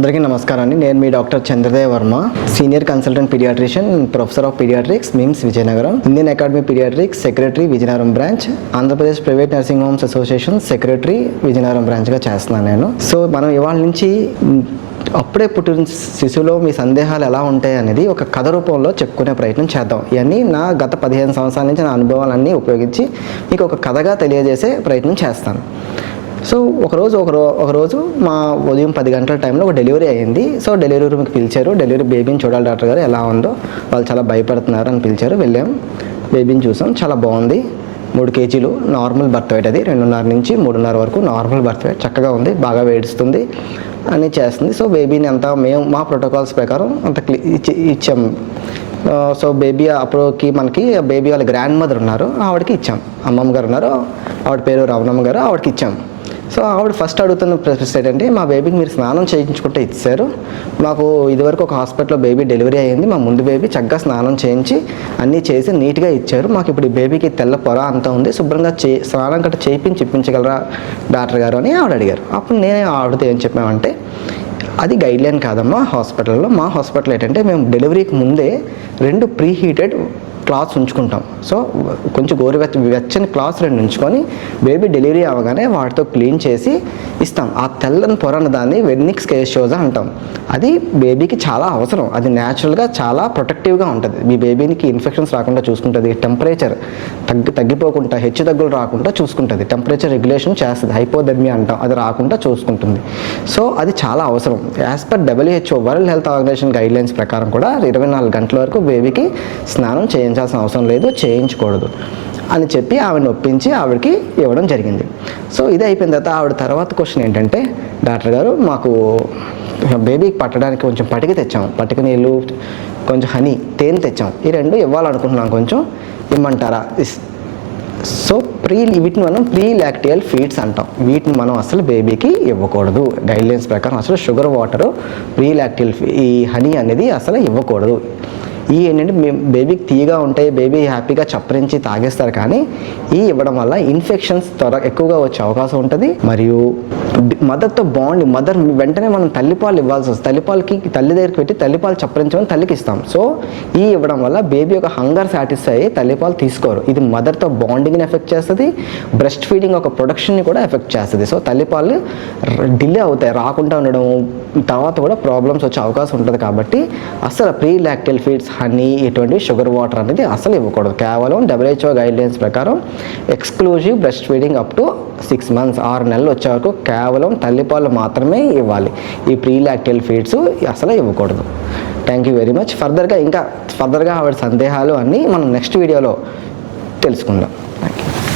అందరికీ నమస్కారం అండి నేను మీ doctor Chandradev Varma senior consultant paediatrician professor of paediatrics MIMS Vizianagaram Indian academy paediatrics secretary Vizianagaram branch Andhra Pradesh private nursing homes association secretary Vizianagaram బ్రాంచ్గా చేస్తున్నాను నేను. So మనం ఇవాళ నుంచి అప్పుడే పుట్టిన శిశువులో మీ సందేహాలు ఎలా ఉంటాయి అనేది ఒక కథ రూపంలో చెప్పుకునే ప్రయత్నం చేద్దాం. ఇవన్నీ నా గత పదిహేను సంవత్సరాల నుంచి నా అనుభవాలన్నీ ఉపయోగించి మీకు ఒక కథగా తెలియజేసే ప్రయత్నం చేస్తాను. సో ఒకరోజు ఒక ఒకరోజు మా ఉదయం పది గంటల టైంలో ఒక డెలివరీ అయ్యింది. సో డెలివరీ రూమ్కి పిలిచారు. డెలివరీ బేబీని చూడాలి డాక్టర్ గారు ఎలా ఉందో. వాళ్ళు చాలా భయపడుతున్నారు అని పిలిచారు. వెళ్ళాం. బేబీని చూసాం. చాలా బాగుంది. మూడు కేజీలు నార్మల్ బర్త్ వెయిట్ అది. రెండున్నర నుంచి మూడున్నర వరకు నార్మల్ బర్త్ వెయిట్. చక్కగా ఉంది. బాగా వేడిస్తుంది అని చేస్తుంది. సో బేబీని అంతా మేము మా ప్రోటోకాల్స్ ప్రకారం అంత ఇచ్చి ఇచ్చాం. సో బేబీ అప్పుడుకి మనకి బేబీ వాళ్ళ గ్రాండ్ మదర్ ఉన్నారు. ఆవిడకి ఇచ్చాం. అమ్మమ్మ గారు ఉన్నారు. ఆవిడ పేరు రవణమ్మ గారు. ఆవిడకి ఇచ్చాం. సో ఆవిడ ఫస్ట్ అడుగుతున్న ప్రశ్న ఏంటంటే మా బేబీకి మీరు స్నానం చేయించుకుంటే ఇచ్చారు. మాకు ఇదివరకు ఒక హాస్పిటల్లో బేబీ డెలివరీ అయ్యింది. మా ముందు బేబీ చక్కగా స్నానం చేయించి అన్నీ చేసి నీట్గా ఇచ్చారు. మాకు ఇప్పుడు ఈ బేబీకి తెల్ల పొర అంతా ఉంది. శుభ్రంగా చే స్నానం కట్ట చేయించి ఇప్పించగలరా డాక్టర్ గారు? అని ఆవిడ అడిగారు. అప్పుడు నేనే ఆవిడతో ఏం చెప్పామంటే అది గైడ్ లైన్ కాదమ్మా హాస్పిటల్లో మా హాస్పిటల్ ఏంటంటే మేము డెలివరీకి ముందే రెండు ప్రీ హీటెడ్ క్లాత్స్ ఉంచుకుంటాం. సో కొంచెం గోరువెచ్చ వెచ్చని క్లాత్స్ రెండు ఉంచుకొని బేబీ డెలివరీ అవ్వగానే వాటితో క్లీన్ చేసి ఇస్తాం. ఆ తెల్లని పొరన్న దాన్ని వెన్నిక్స్ కేషోజా అంటాం. అది బేబీకి చాలా అవసరం. అది న్యాచురల్గా చాలా ప్రొటెక్టివ్గా ఉంటుంది. మీ బేబీకి ఇన్ఫెక్షన్స్ రాకుండా చూసుకుంటుంది. టెంపరేచర్ తగ్గి తగ్గిపోకుండా హెచ్చు తగ్గులు రాకుండా చూసుకుంటుంది. టెంపరేచర్ రెగ్యులేషన్ చేస్తుంది. హైపోధర్మియా అంటాం. అది రాకుండా చూసుకుంటుంది. సో అది చాలా అవసరం. As per WHO world health organisation guidelines ప్రకారం కూడా ఇరవై నాలుగు గంటల వరకు బేబీకి స్నానం చేయించాల్సిన అవసరం లేదు చేయించకూడదు అని చెప్పి ఆవిడని ఒప్పించి ఆవిడకి ఇవ్వడం జరిగింది. సో ఇది అయిపోయిన తర్వాత ఆవిడ తర్వాత క్వశ్చన్ ఏంటంటే డాక్టర్ గారు మాకు బేబీకి పట్టడానికి కొంచెం పటిక తెచ్చాం. పటిక నీళ్ళు కొంచెం హనీ తేనె తెచ్చాం. ఈ రెండు ఇవ్వాలనుకుంటున్నాం కొంచెం. ఇమ్మంటారా? ఇస్ సో ప్రీ వీటిని మనం ప్రీ లాక్టియల్ ఫీడ్స్ అంటాం. వీటిని మనం అసలు బేబీకి ఇవ్వకూడదు. గైడ్లైన్స్ ప్రకారం అసలు షుగర్ వాటర్ ప్రీ లాక్టియల్ ఈ హనీ అనేది అసలు ఇవ్వకూడదు. ఈ ఏంటంటే మేము బేబీకి తీయగా ఉంటాయి బేబీ హ్యాపీగా చప్పరించి తాగేస్తారు కానీ ఈ ఇవ్వడం వల్ల ఇన్ఫెక్షన్స్ త్వర ఎక్కువగా వచ్చే అవకాశం ఉంటుంది. మరియు మదర్తో బాండ్ మదర్ వెంటనే మనం తల్లిపాలు ఇవ్వాల్సి వస్తుంది. తల్లిపాలకి తల్లి దగ్గరికి పెట్టి తల్లిపాలు చప్పరించమని తల్లికి ఇస్తాం. సో ఈ ఇవ్వడం వల్ల బేబీ ఒక హంగర్ సాటిస్ఫై అయ్యి తల్లిపాలు తీసుకోరు. ఇది మదర్తో బాండింగ్ని ఎఫెక్ట్ చేస్తుంది. బ్రెస్ట్ ఫీడింగ్ ఒక ప్రొడక్షన్ని కూడా ఎఫెక్ట్ చేస్తుంది. సో తల్లిపాలు డిలే అవుతాయి. రాకుండా ఉండడం తర్వాత కూడా ప్రాబ్లమ్స్ వచ్చే అవకాశం ఉంటుంది కాబట్టి అసలు ప్రీ లాక్టియల్ ఫీడ్స్ హనీ ఇటువంటి షుగర్ వాటర్ అనేది అసలు ఇవ్వకూడదు. కేవలం డబ్ల్యూహెచ్ఓ గైడ్లైన్స్ ప్రకారం exclusive breast feeding up to six months ఆరు నెలలు వచ్చే వరకు కేవలం తల్లిపాలు మాత్రమే ఇవ్వాలి. ఈ ప్రీలాక్టియల్ ఫీడ్స్ అసలు ఇవ్వకూడదు. థ్యాంక్ యూ వెరీ మచ్ ఫర్దర్గా ఇంకా ఫర్దర్గా ఆవిడ సందేహాలు అన్నీ మనం నెక్స్ట్ వీడియోలో తెలుసుకుందాం. Thank you